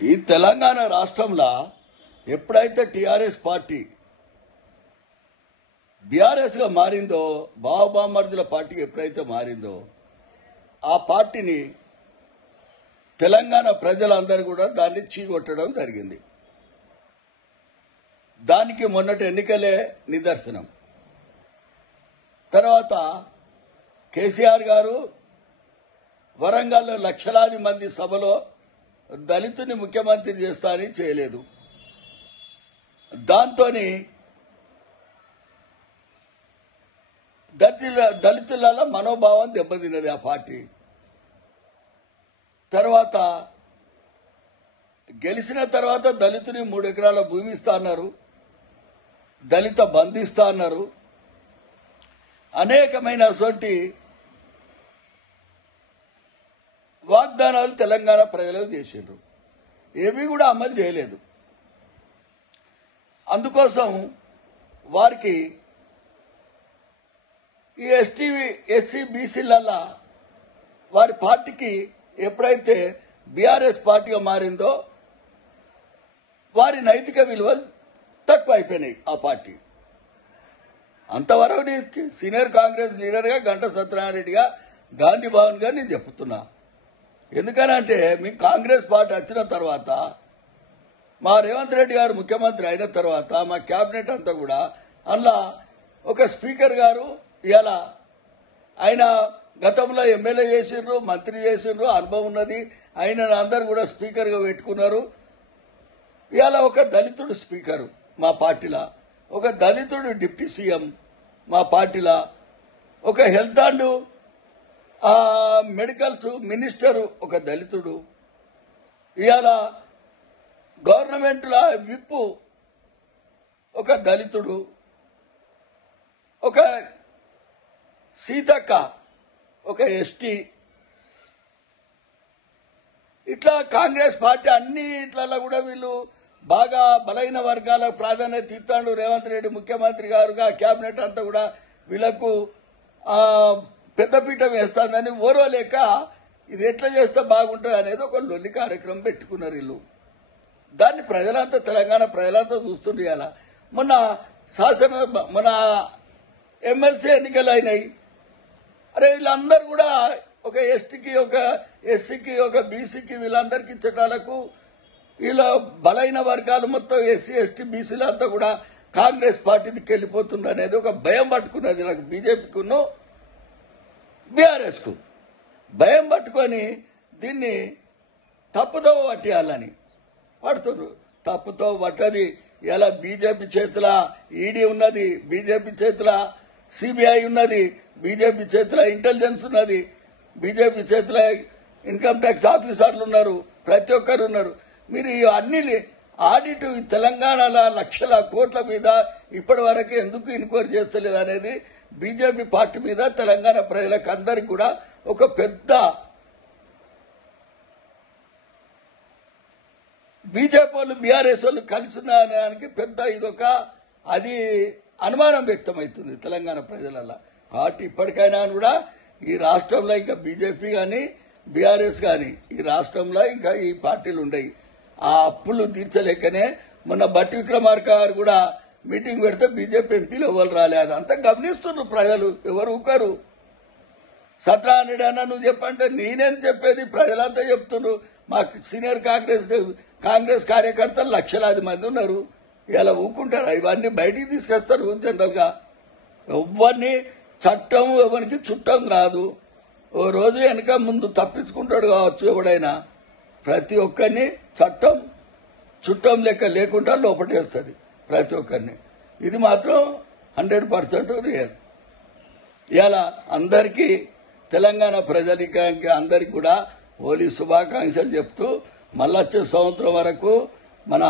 ఈ తెలంగాణ రాష్ట్రంలో ఎప్పుడైతే టీఆర్ఎస్ పార్టీ బీఆర్ఎస్గా మారిందో, బావబామర్దుల పార్టీ ఎప్పుడైతే మారిందో, ఆ పార్టీని తెలంగాణ ప్రజలందరూ కూడా దాన్ని చీకొట్టడం జరిగింది. దానికి మొన్నటి ఎన్నికలే నిదర్శనం. తర్వాత కేసీఆర్ గారు వరంగల్లో లక్షలాది మంది సభలో దళితుని ముఖ్యమంత్రి చేస్తా అని చేయలేదు. దాంతో దళితుల మనోభావం దెబ్బతిన్నది ఆ పార్టీ. తర్వాత గెలిచిన తర్వాత దళితుని 3 ఎకరాల భూమి ఇస్తా అన్నారు, దళిత బంధు ఇస్తా అన్నారు, అనేకమైన అటువంటి వాగ్దానాలు తెలంగాణ ప్రజలకు చేసిండ్రు. ఏవి కూడా అమలు చేయలేదు. అందుకోసం వారికి ఈ ఎస్సీ బీసీలల్లా వారి పార్టీకి ఎప్పుడైతే బీఆర్ఎస్ పార్టీగా మారిందో వారి నైతిక విలువలు తక్కువ అయిపోయినాయి. ఆ పార్టీ అంతవరకు సీనియర్ కాంగ్రెస్ లీడర్గా గంటా సత్యనారాయణరెడ్డిగా గాంధీ భవన్గా నేను చెప్తున్నా. ఎందుకనంటే మీ కాంగ్రెస్ పార్టీ వచ్చిన తర్వాత, మా రేవంత్ రెడ్డి గారు ముఖ్యమంత్రి అయిన తర్వాత మా క్యాబినెట్ అంతా కూడా అందులో ఒక స్పీకర్ గారు ఇలా ఆయన గతంలో ఎమ్మెల్యే చేసిండ్రు, మంత్రి చేసిండ్రు, అనుభవం ఉన్నది. ఆయన అందరు కూడా స్పీకర్గా పెట్టుకున్నారు. ఇవాళ ఒక దళితుడు స్పీకరు మా పార్టీలో, ఒక దళితుడు డిప్యూటీ సీఎం మా పార్టీలో, ఒక హెల్త్ అండ్ మెడికల్స్ మినిస్టర్ ఒక దళితుడు, ఇవాళ గవర్నమెంట్లో విప్పు ఒక దళితుడు, ఒక సీతక్క ఒక ఎస్టీ. ఇట్లా కాంగ్రెస్ పార్టీ అన్నిట్లలో కూడా వీళ్ళు బాగా బలైన వర్గాలకు ప్రాధాన్యత ఇస్తాడు. రేవంత్ రెడ్డి ముఖ్యమంత్రి గారుగా క్యాబినెట్ అంతా కూడా వీళ్లకు పెద్దపీఠం వేస్తానని ఓరోలేక ఇది ఎట్లా చేస్తే బాగుంటుంది అనేది ఒక లొల్లి కార్యక్రమం పెట్టుకున్నారు వీళ్ళు. దాన్ని ప్రజలంతా, తెలంగాణ ప్రజలంతా చూస్తుండ్రు. ఇవాళ మన ఎమ్మెల్సీ ఎన్నికలు అయినాయి. అరే వీళ్ళందరూ కూడా ఒక ఎస్టీకి, ఒక ఎస్సీకి, ఒక బీసీకి వీళ్ళందరికీ ఇచ్చటాలకు వీళ్ళ బలైన వర్గాలు మొత్తం ఎస్సీ ఎస్టీ బీసీలు అంతా కూడా కాంగ్రెస్ పార్టీకి వెళ్ళిపోతుండ్రు అనేది ఒక భయం పట్టుకున్నది నాకు. బీజేపీకును బీఆర్ఎస్కు భయం పట్టుకొని దీన్ని తప్పుతో పట్టేయాలని పడుతున్నారు. తప్పుతో పట్టది. ఇలా బీజేపీ చేతుల ఈడీ ఉన్నది, బీజేపీ చేతుల సిబిఐ ఉన్నది, బీజేపీ చేతుల ఇంటెలిజెన్స్ ఉన్నది, బీజేపీ చేతుల ఇన్కమ్ ట్యాక్స్ ఆఫీసర్లు ఉన్నారు, ప్రతి ఒక్కరు ఉన్నారు. మీరు అన్ని ఆడిట్ తెలంగాణలో లక్షల కోట్ల మీద ఇప్పటి వరకు ఎందుకు ఎన్క్వైరీ చేస్తలేదు అనేది బీజేపీ పార్టీ మీద తెలంగాణ ప్రజలకు అందరికీ కూడా ఒక పెద్ద బీజేపీ వాళ్ళు బీఆర్ఎస్ వాళ్ళు కలిసినానికి పెద్ద ఇదొక అది అనుమానం వ్యక్తమవుతుంది తెలంగాణ ప్రజలలో. కాబట్టి ఇప్పటికైనా కూడా ఈ రాష్ట్రంలో ఇంకా బీజేపీ కానీ బీఆర్ఎస్ కానీ ఈ రాష్ట్రంలో ఇంకా ఈ పార్టీలు ఉండయి. ఆ అప్పులు తీర్చలేకనే మొన్న బట్టి విక్రమార్క గారు కూడా మీటింగ్ పెడితే బీజేపీ ఎంపీలు ఎవరు రాలేదు. అంతా గమనిస్తున్నారు ప్రజలు, ఎవరు ఊకరు. సత్యనారాయణ అన్న నువ్వు చెప్పంటే నేనేం చెప్పేది, ప్రజలంతా చెప్తున్నారు. మాకు సీనియర్ కాంగ్రెస్ కార్యకర్తలు లక్షలాది మంది ఉన్నారు. ఇలా ఊకుంటారు. ఇవన్నీ బయటికి తీసుకొస్తారు. జనరల్ గా ఎవరిని చట్టం ఎవరికి చుట్టం కాదు. ఓ రోజు వెనక ముందు తప్పించుకుంటాడు కావచ్చు ఎవడైనా. ప్రతి ఒక్కరిని చట్టం చుట్టం లెక్క లేకుండా లోపటేస్తుంది ప్రతి ఒక్కరిని. ఇది మాత్రం 100% రియల్. ఇలా అందరికీ తెలంగాణ ప్రజలకి అందరికీ కూడా హోలీ శుభాకాంక్షలు చెప్తూ మళ్ళొచ్చే సంవత్సరం వరకు మన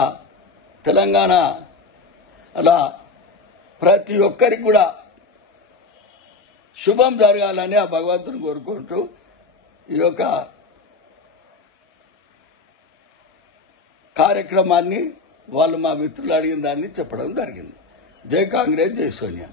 తెలంగాణ అలా ప్రతి ఒక్కరికి కూడా శుభం జరగాలని ఆ భగవంతుని కోరుకుంటూ ఈ యొక్క కార్యక్రమాన్ని వాళ్ళు మా మిత్రులు అడిగిన దాన్ని చెప్పడం జరిగింది. జై కాంగ్రెస్, జై సోనియా.